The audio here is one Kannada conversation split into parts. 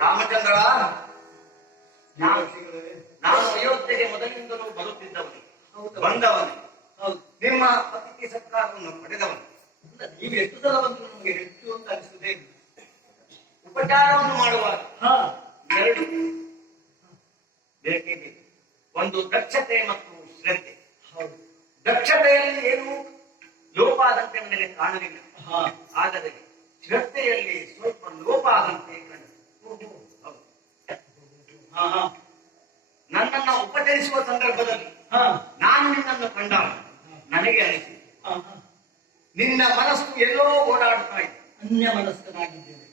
ರಾಮಚಂದ್ರ, ನಾನು ಅಯೋಧ್ಯೆಗೆ ಮೊದಲಿನಿಂದಲೂ ಬರುತ್ತಿದ್ದವನು, ಬಂದವನು, ನಿಮ್ಮ ಅತಿಥಿ ಸತ್ಕಾರವನ್ನು ಪಡೆದವನು. ನೀವು ಎಷ್ಟು ಸಲ ಬಂದು ನಮಗೆ ಹೆಚ್ಚು ಅಂತ ಅನಿಸುವುದೇ. ಉಪಚಾರವನ್ನು ಮಾಡುವಾಗ ಎರಡು ಬೇಕೇ ಬೇಕು. ಒಂದು ದಕ್ಷತೆ ಮತ್ತು ಶ್ರದ್ಧೆ. ದಕ್ಷತೆಯಲ್ಲಿ ಏನು ಲೋಪ ಆದಂತೆ ನನಗೆ ಕಾಣಲಿಲ್ಲ, ಆದರೆ ಶ್ರದ್ಧೆಯಲ್ಲಿ ಸ್ವಲ್ಪ ಲೋಪ ಆದಂತೆ ಕಂಡು. ನನ್ನನ್ನ ಉಪಚರಿಸುವ ಸಂದರ್ಭದಲ್ಲಿ ನಾನು ನಿನ್ನನ್ನು ಕಂಡಾಗ ನನಗೆ ಅನಿಸಿ ನಿನ್ನ ಮನಸ್ಸು ಎಲ್ಲೋ ಓಡಾಡ್ತಾ ಇದೆ, ಅನ್ಯ ಮನಸ್ಕನಾಗಿದ್ದೇನೆ.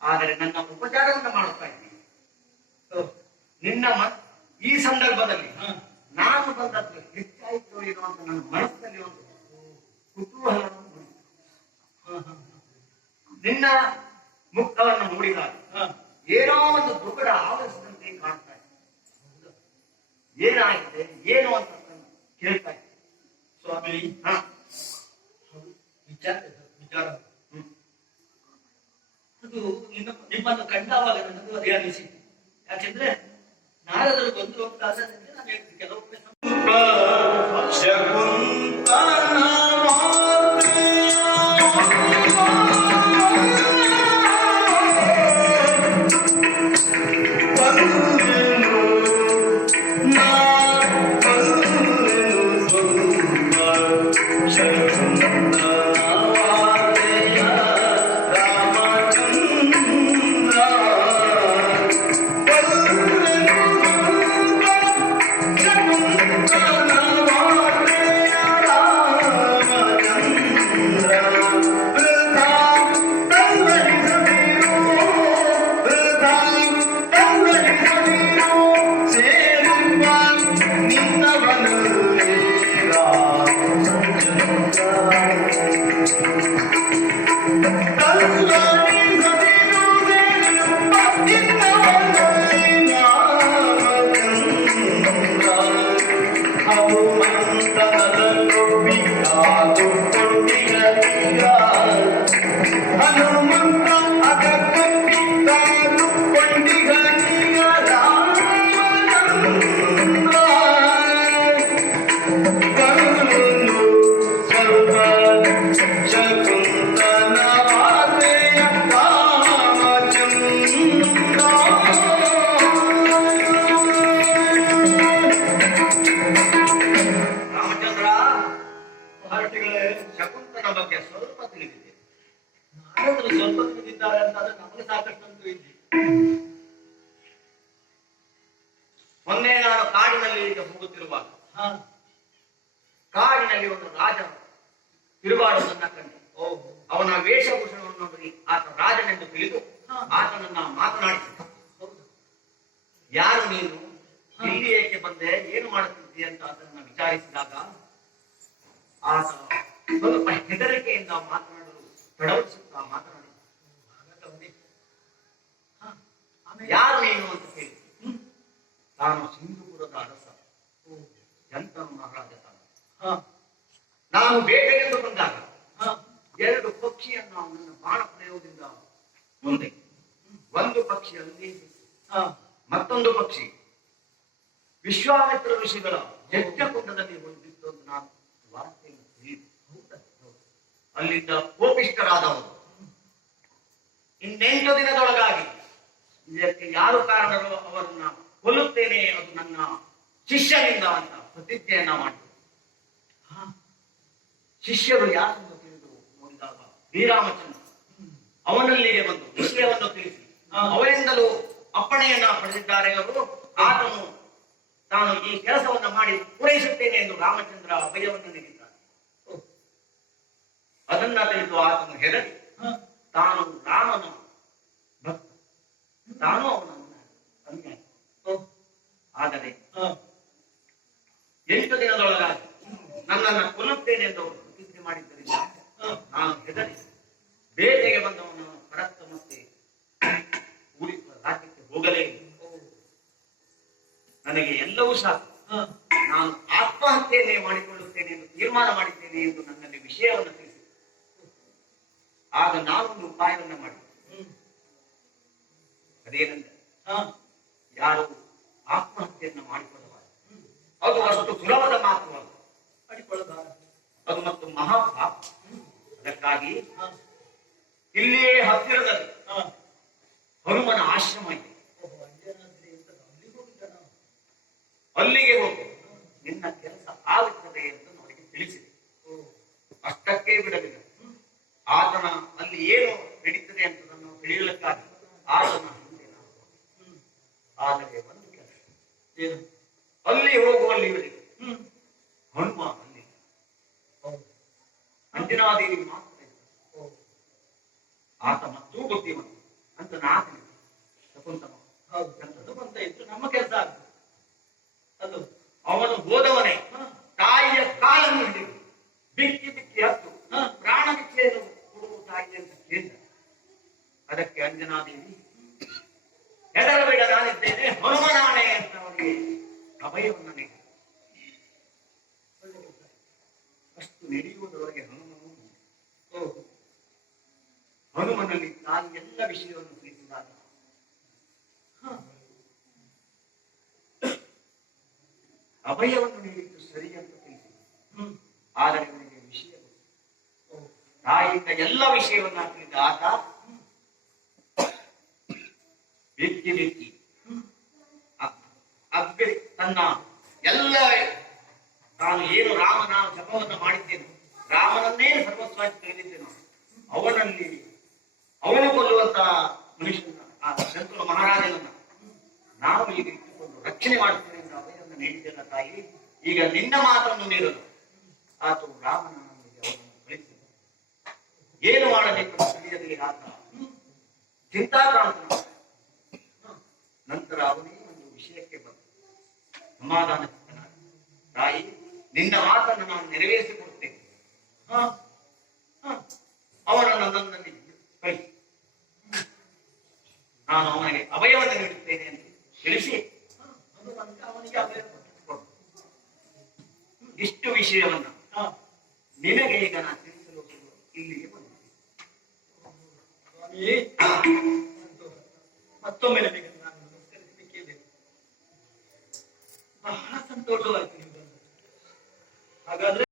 ಆದರೆ ನನ್ನ ಉಪಚಾರವನ್ನು ಮಾಡುತ್ತಾ ಇದ್ದೀನಿ. ನಿನ್ನ ಈ ಸಂದರ್ಭದಲ್ಲಿ ನಾನು ಬಂದದ್ದು ಹೆಚ್ಚಾಯಿತು ಏನೋ ಅಂತ ನನ್ನ ಮನಸ್ಸಿನಲ್ಲಿ ಒಂದು ಕುತೂಹಲ. ನಿನ್ನ ಮುಖವನ್ನು ನೋಡಿದಾಗ ಏನೋ ಒಂದು ದುಃಖದ ಆವರಿಸಿದಂತೆ ಕಾಣ್ತಾ ಇದೆ. ಏನಾಗಿದೆ ಏನು ಅಂತ ಕೇಳ್ತಾ ಇದ್ದೆ. ಸ್ವಾಮಿ, ವಿಚಾರ ಅದು ನಿಮ್ಮನ್ನು ಕಂಡಾವಾಗ ನನಗೂ ಅದೇ ಅನಿಸಿತು. ಯಾಕೆಂದ್ರೆ ನಾರದರು ಬಂದರು ಅಂತ ನಾನು ಹೇಳ್ತೀನಿ ಕೆಲವೊಮ್ಮೆ ಶಕುಂತನ ಬಗ್ಗೆ ಸ್ವಲ್ಪ ತಿಳಿದಿದೆ. ನಾರದರು ಸ್ವಲ್ಪ ತಿಳಿದಿದ್ದಾರೆ ಅಂತಾದ್ರೆ ನಮಗೆ ಸಾಕಷ್ಟಂತೂ ಇದೆ. ಮೊನ್ನೆ ನಾನು ಕಾಡಿನಲ್ಲಿ ಹೋಗುತ್ತಿರುವಾಗ ಕಾಡಿನಲ್ಲಿ ಒಂದು ರಾಜ ತಿರುಗಾಡುವುದನ್ನ ಕಂಡೆ. ಅವನ ವೇಷಭೂಷಣವನ್ನು ನೋಡಿ ಆತ ರಾಜನೆಂದು ತಿಳಿದು ಆತನನ್ನ ಮಾತನಾಡಿಸಿದ. ಯಾರು ನೀನು, ಇಲ್ಲಿ ಏಕೆ ಬಂದೆ, ಏನು ಮಾಡುತ್ತಿದ್ದೀಯ ಅಂತ ಆತನನ್ನ ವಿಚಾರಿಸಿದಾಗ ಆತ ಸ್ವಲ್ಪ ಹೆದರಿಕೆಯಿಂದ ಮಾತನಾಡಲು ತಡವರಿಸುತ್ತಾ ಮಾತನಾಡಿದ. ಯಾರು ನೀನು ಅಂತ ಕೇಳಿ, ನಾನು ಸಿಂಧುಪುರದ ಅರಸ ಜಂತನು ಮಹಾರಾಜ. ನಾನು ಬೇಟೆಗೆಂದು ಬಂದಾಗ ಎರಡು ಪಕ್ಷಿಯನ್ನು ನನ್ನ ಬಾಣ ಪ್ರಯೋಗದಿಂದ ಮುಂದೆ, ಒಂದು ಪಕ್ಷಿಯಲ್ಲಿ ಮತ್ತೊಂದು ಪಕ್ಷಿ ವಿಶ್ವಾಮಿತ್ರ ಋಷಿಗಳ ಯಜ್ಞಕುಂಡದಲ್ಲಿ ಹೊಂದಿತ್ತು ಅಂತ ನಾನು ವಾರ್ತೆಯನ್ನು ತಿಳಿದು ಅಲ್ಲಿಂದ ಕೋಪಿಷ್ಟರಾದವರು 8 ದಿನದೊಳಗಾಗಿ ಇದಕ್ಕೆ ಯಾರು ಕಾರಣರು ಅವರನ್ನ ಕೊಲ್ಲುತ್ತೇನೆ, ಅದು ನನ್ನ ಶಿಷ್ಯನಿಂದ ಅಂತ ಪ್ರತಿಜ್ಞೆಯನ್ನ ಮಾಡಿದರು. ಶಿಷ್ಯರು ಯಾರನ್ನು ತಿಳಿದು ನೋಡಿದಾಗ ಶ್ರೀರಾಮಚಂದ್ರ ಅವನಲ್ಲಿಗೆ ಬಂದು ವಿಷಯವನ್ನು ತಿಳಿಸಿ ಅವರಿಂದಲೂ ಅಪ್ಪಣೆಯನ್ನ ಪಡೆದಿದ್ದಾರೆ. ಅವರು ಆತನು ತಾನು ಈ ಕೆಲಸವನ್ನ ಮಾಡಿ ಪೂರೈಸುತ್ತೇನೆ ಎಂದು ರಾಮಚಂದ್ರ ಅಭಯವನ್ನು ನೀಡಿದ್ದಾನೆ. ಅದನ್ನ ತಿಳಿದು ಆತನು ಹೆದರಿ ತಾನು ರಾಮನ ಭಕ್ತ, ತಾನು ಅವನನ್ನು ಅನ್ಯಾಯ. ಆದರೆ 8 ದಿನದೊಳಗಾಗಿ ನನ್ನನ್ನು ಕೊಲ್ಲುತ್ತೇನೆ ಕೊಲ್ಲುತ್ತೇನೆ ಎಂದು ಅವರು ಪ್ರತಿಜ್ಞೆ ಮಾಡಿದ್ದರಿಂದ ನಾನು ಹೆದರಿ ಬೇಟೆಗೆ ಬಂದವನು ಕರತ್ತ ಮತ್ತೆ ರಾಜ್ಯಕ್ಕೆ ಹೋಗಲೇ ಇಲ್ಲ. ನನಗೆ ಎಲ್ಲವೂ ಸಾಕು, ನಾನು ಆತ್ಮಹತ್ಯೆಯನ್ನೇ ಮಾಡಿಕೊಳ್ಳುತ್ತೇನೆ ಎಂದು ತೀರ್ಮಾನ ಮಾಡಿದ್ದೇನೆ ಎಂದು ನನ್ನಲ್ಲಿ ವಿಷಯವನ್ನು ತಿಳಿಸಿ. ಆಗ ನಾನೊಂದು ಉಪಾಯವನ್ನು ಮಾಡಿದೆ. ಅದೇನೆಂದರೆ, ಯಾರು ಆತ್ಮಹತ್ಯೆಯನ್ನು ಮಾಡಿಕೊಳ್ಳಬಾರದು. ಅದು ಅಷ್ಟು ಸುಲಭದ ಮಾತು ಅಲ್ಲ, ಅದು ಮತ್ತು ಮಹಾಪಾಪ. ಅದಕ್ಕಾಗಿ ಇಲ್ಲಿಯೇ ಹತ್ತಿರದಲ್ಲಿ ಹನುಮನ ಆಶ್ರಮ ಇದೆ, ಅಲ್ಲಿಗೆ ಹೋಗು. ನಿನ್ನ ಕೆಲಸ ಆಗುತ್ತದೆ ಎಂದು ಅವರಿಗೆ ತಿಳಿಸಿದೆ. ಅಷ್ಟಕ್ಕೆ ಬಿಡಲಿಲ್ಲ. ಆತನ ಅಲ್ಲಿ ಏನು ನಡೀತದೆ ಅಂತ ತಿಳಿಯಲಿಕ್ಕಾಗಿ ಆತನ ಹಿಂದೆ ಆದರೆ ಒಂದು ಕೆಲಸ, ಅಲ್ಲಿ ಹೋಗುವಲ್ಲಿವರೆಗೆ ಹನುಮ ಅಲ್ಲಿ ಅಂಜನಾದೇವಿ ಮಾತ್ರ ಆತ ಮತ್ತೂ ಬುದ್ಧಿವಂತ ಅಂತ ನಾನು ಶಕುಂತಮ ಅಂತ ಇತ್ತು. ನಮ್ಮ ಕೆಲಸ ಅದು ಅವನು ಹೋದವನೇ ತಾಯಿಯ ಕಾಲನ್ನು ಹಿಡಿದು ಬಿಕ್ಕಿ ಬಿಕ್ಕಿ ಹತ್ತು ಪ್ರಾಣ ಬಿಚ್ಚೆಯನ್ನು ಕೊಡುವ ತಾಯಿ ಅಂತ ಕೇಳಿದ. ಅದಕ್ಕೆ ಅಂಜನಾದೇವಿ ಹೆದರಬೇಡ, ನಾನಿದ್ದೇನೆ, ಹನುಮನಾಣೆ ಅಂತ ಅವರಿಗೆ ಅಭಯವನ್ನು ನೀಡಿ ಅಷ್ಟು ನಡೆಯುವುದರೊಳಗೆ ಹನುಮನಲ್ಲಿ ತಾನು ಎಲ್ಲ ವಿಷಯವನ್ನು ತಿಳಿಸಿದಾಗ ಅಭಯವನ್ನು ನೀಡಿದ್ದು ಸರಿ ಅಂತ ತಿಳಿಸಿ. ಆದರೆ ಅವನಿಗೆ ವಿಷಯ ತಾಯಿಯಿಂದ ಎಲ್ಲ ವಿಷಯವನ್ನ ತಿಳಿದ ಆತ ಬೆಕ್ಕಿ ಬೆಕ್ಕಿ ಅಗ್ರಿ ತನ್ನ ಎಲ್ಲ ತಾನು ಏನು ರಾಮನ ಜಪವನ್ನು ಮಾಡಿದ್ದೇನೆ, ರಾಮನನ್ನೇ ಸರ್ವಸ್ವಾಗಿ ತಿಳಿದಿದ್ದೇನೆ, ಅವನಲ್ಲಿ ಅವನು ಕೊಲ್ಲುವಂತ ಮನುಷ್ಯನ ಆ ಶಂಕರ ಮಹಾರಾಜನನ್ನ ನಾವು ಈಗ ಇಟ್ಟುಕೊಂಡು ರಕ್ಷಣೆ ಮಾಡುತ್ತೇನೆ ಎಂದು ಅಭಯವನ್ನು ನೀಡಿದ್ದೇನೆ ತಾಯಿ. ಈಗ ನಿನ್ನ ಮಾತನ್ನು ನೀಡಲು ಆತ ರಾಮನ ಅವನನ್ನು ಕಳಿಸಿದ. ಏನು ಮಾಡಬೇಕು ತಿಳಿಯದೇ ಆತ ಚಿಂತಾಕ್ರಾಂತನ. ನಂತರ ಅವನೇ ಒಂದು ವಿಷಯಕ್ಕೆ ಬಂದ ಸಮಾಧಾನ ತಾಯಿ, ನಿನ್ನ ಮಾತನ್ನು ನಾನು ನೆರವೇರಿಸಿಕೊಡುತ್ತೇನೆ, ಅವನನ್ನು ನನ್ನಲ್ಲಿ ಕಳಿಸಿ, ನಾನು ಅವನಿಗೆ ಅಭಯವನ್ನು ನೀಡುತ್ತೇನೆ ಎಂದು ತಿಳಿಸಿ ಅವನಿಗೆ ಅಭಯ ಕೊಟ್ಟು ಇಷ್ಟು ವಿಷಯವನ್ನ ನಿನಗೆ ಈಗ ನಾನು ತಿಳಿಸಲು ಇಲ್ಲಿಗೆ ಬಂದೆ. ಮತ್ತೊಮ್ಮೆ ನನಗೆ ನಾನು ನಮಸ್ಕರಿಸಲಿಕ್ಕೆ ಬಹಳ ಸಂತೋಷವಾಯಿತು. ಹಾಗಾದ್ರೆ